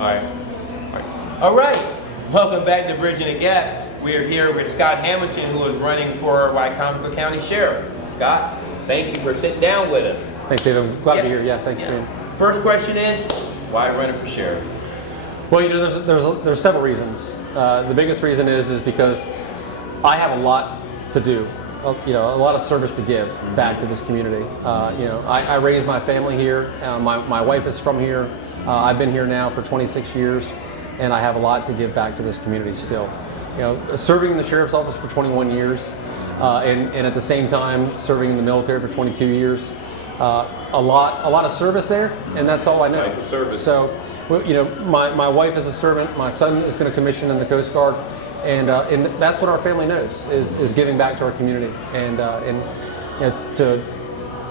All right. All right. Welcome back to Bridging the Gap. We're here with Scott Hamilton, who is running for Wicomico County Sheriff. Scott, thank you for sitting down with us. Thanks, Dave. I'm glad to be here. Yeah, thanks for being here. First question is, why running for sheriff? Well, you know, there's several reasons. The biggest reason is because I have a lot to do. You know, a lot of service to give back to this community. You know, I raised my family here. My wife is from here. I've been here now for 26 years, and I have a lot to give back to this community still. You know, serving in the sheriff's office for 21 years, and at the same time serving in the military for 22 years. A lot of service there, and that's all I know. Like service. So, you know, my wife is a servant. My son is going to commission in the Coast Guard. And that's what our family knows is giving back to our community, and you know,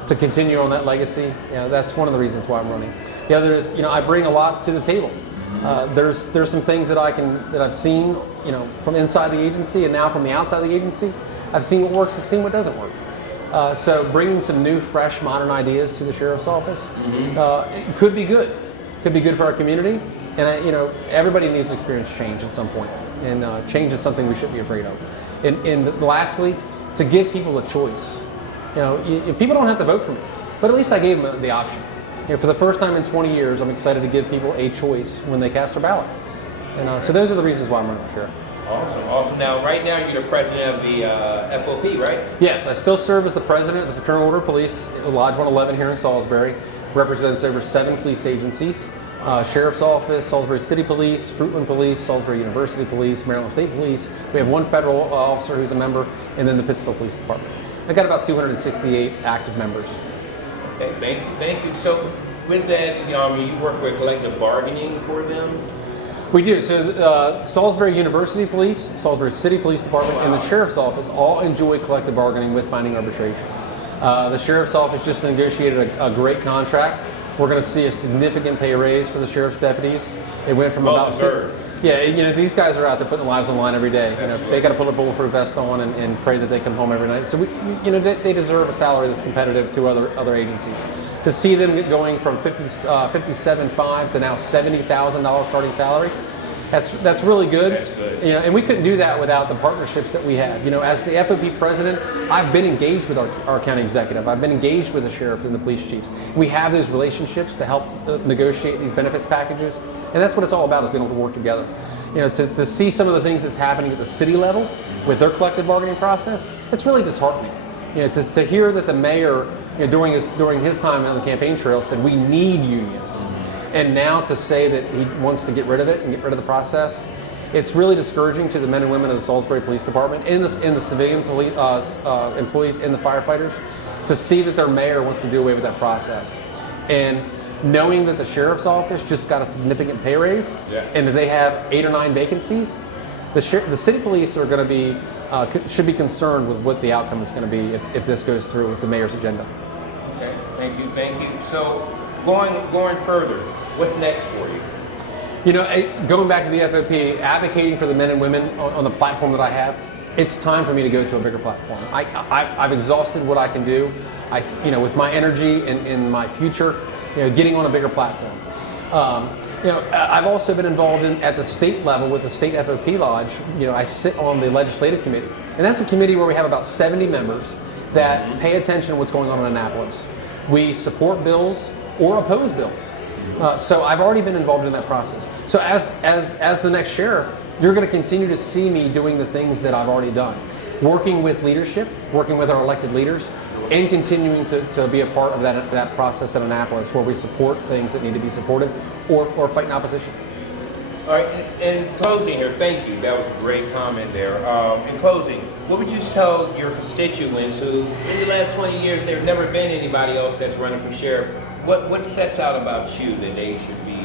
to continue on that legacy. You know, that's one of the reasons why I'm running. The other is, you know, I bring a lot to the table. There's some things that I've seen, you know, from inside the agency, and now from the outside of the agency. I've seen what works. I've seen what doesn't work. So bringing some new, fresh, modern ideas to the sheriff's office it could be good. Could be good for our community. And you know, everybody needs to experience change at some point, and change is something we shouldn't be afraid of. And lastly, to give people a choice. You know, people don't have to vote for me, but at least I gave them the option. You know, for the first time in 20 years, I'm excited to give people a choice when they cast their ballot. And so those are the reasons why I'm running for sheriff. Awesome, awesome. Now, right now, you're the president of the FOP, right? Yes, I still serve as the president of the Fraternal Order of Police, Lodge 111 here in Salisbury. Represents over 7 police agencies. Sheriff's Office, Salisbury City Police, Fruitland Police, Salisbury University Police, Maryland State Police. We have 1 federal officer who's a member, and then the Pittsville Police Department. I've got about 268 active members. Okay, thank you. So with that, you work with collective bargaining for them? We do. So Salisbury University Police, Salisbury City Police Department, and the Sheriff's Office all enjoy collective bargaining with binding arbitration. The Sheriff's Office just negotiated a great contract. We're going to see a significant pay raise for the sheriff's deputies. It went from about yeah, you know, these guys are out there putting their lives on the line every day. You know, they got to put a bulletproof vest on and pray that they come home every night. So you know, they deserve a salary that's competitive to other agencies. To see them going from $57,500 to now $70,000 starting salary, that's really good. That's good. You know, and we couldn't do that without the partnerships that we have. You know, as the FOP president, I've been engaged with our county executive. I've been engaged with the sheriff and the police chiefs. We have those relationships to help negotiate these benefits packages, and that's what it's all about, is being able to work together. You know, to see some of the things that's happening at the city level with their collective bargaining process, it's really disheartening. You know, to hear that the mayor, you know, during his time on the campaign trail said we need unions. And now to say that he wants to get rid of it and get rid of the process, it's really discouraging to the men and women of the Salisbury Police Department and the civilian police, employees and the firefighters to see that their mayor wants to do away with that process. And knowing that the sheriff's office just got a significant pay raise, and that they have 8 or 9 vacancies, the city police are going to be should be concerned with what the outcome is going to be if this goes through with the mayor's agenda. Okay, thank you. So going further, what's next for you? You know, going back to the FOP, advocating for the men and women on the platform that I have, it's time for me to go to a bigger platform. I've exhausted what I can do. You know, with my energy and my future, you know, getting on a bigger platform. You know, I've also been involved at the state level with the state FOP Lodge. You know, I sit on the legislative committee, and that's a committee where we have about 70 members that pay attention to what's going on in Annapolis. We support bills or oppose bills. So I've already been involved in that process. So as the next sheriff, you're going to continue to see me doing the things that I've already done, working with leadership, working with our elected leaders, and continuing to be a part of that process in Annapolis, where we support things that need to be supported or fight in opposition. All right, in closing here, thank you. That was a great comment there. In closing, what would you tell your constituents who, in the last 20 years, there's never been anybody else that's running for sheriff? What sets out about you that they should be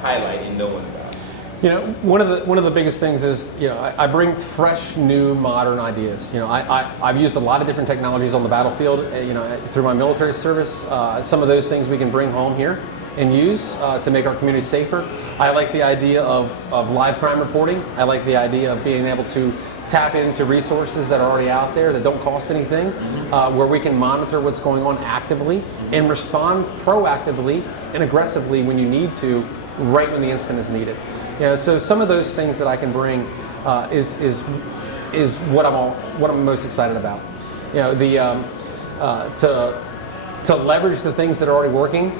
highlighting, knowing about? You know, one of the biggest things is, you know, I bring fresh, new, modern ideas. You know, I've used a lot of different technologies on the battlefield. You know, through my military service, some of those things we can bring home here and use to make our community safer. I like the idea of live crime reporting. I like the idea of being able to tap into resources that are already out there that don't cost anything, where we can monitor what's going on actively and respond proactively and aggressively when you need to right when the instant is needed. So some of those things that I can bring is what I'm most excited about. To leverage the things that are already working.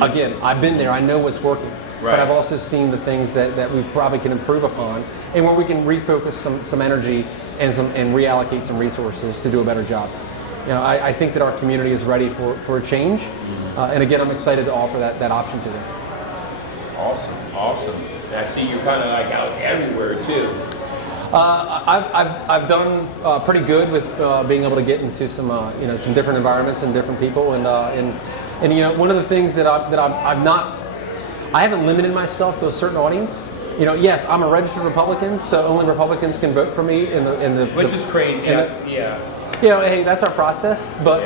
Again, I've been there. I know what's working. But I've also seen the things that we probably can improve upon, and where we can refocus some energy and reallocate some resources to do a better job. I think that our community is ready for a change, and again, I'm excited to offer that option to them. Awesome. And I see you're kind of like out everywhere too. I've done pretty good with being able to get into some different environments and different people, and one of the things that I haven't limited myself to a certain audience. Yes, I'm a registered Republican, so only Republicans can vote for me in the which is crazy. Yeah. Hey, that's our process. But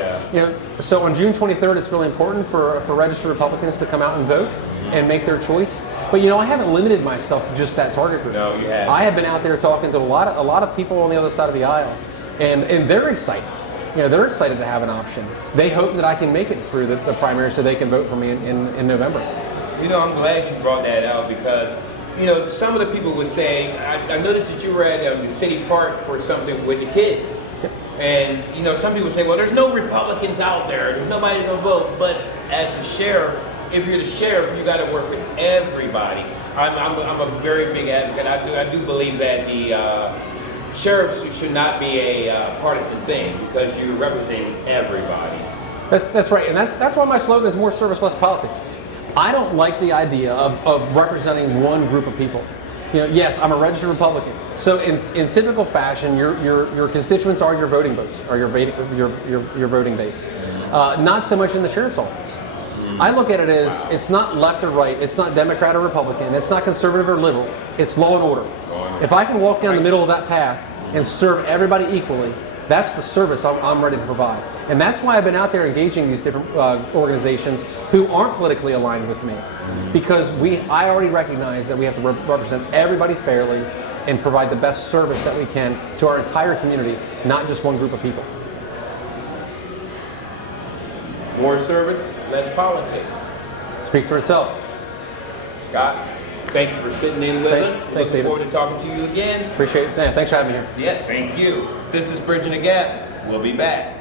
so on June 23rd, it's really important for registered Republicans to come out and vote and make their choice. But I haven't limited myself to just that target group. No, you haven't. I have been out there talking to a lot of people on the other side of the aisle, and they're excited. They're excited to have an option. They hope that I can make it through the primary so they can vote for me in November. I'm glad you brought that out because, some of the people would say, I noticed that you were at the city park for something with the kids. Yep. And, some people say, well, there's no Republicans out there. There's nobody to vote. But as a sheriff, if you're the sheriff, you got to work with everybody. I'm a very big advocate. I do believe that the sheriffs should not be a partisan thing because you're representing everybody. That's right. And that's why my slogan is more service, less politics. I don't like the idea of representing one group of people. Yes, I'm a registered Republican. So in typical fashion, your constituents are your voting votes, or your voting base. Not so much in the sheriff's office. I look at it as it's not left or right, it's not Democrat or Republican, it's not conservative or liberal, it's law and order. If I can walk down the middle of that path and serve everybody equally, that's the service I'm ready to provide. And that's why I've been out there engaging these different organizations who aren't politically aligned with me. Because I already recognize that we have to represent everybody fairly and provide the best service that we can to our entire community, not just one group of people. More service, less politics. Speaks for itself. Scott, thank you for sitting in with us. Thanks, David. Looking forward to talking to you again. Appreciate it. Yeah, thanks for having me here. Yeah, thank you. This is Bridging the Gap. We'll be back.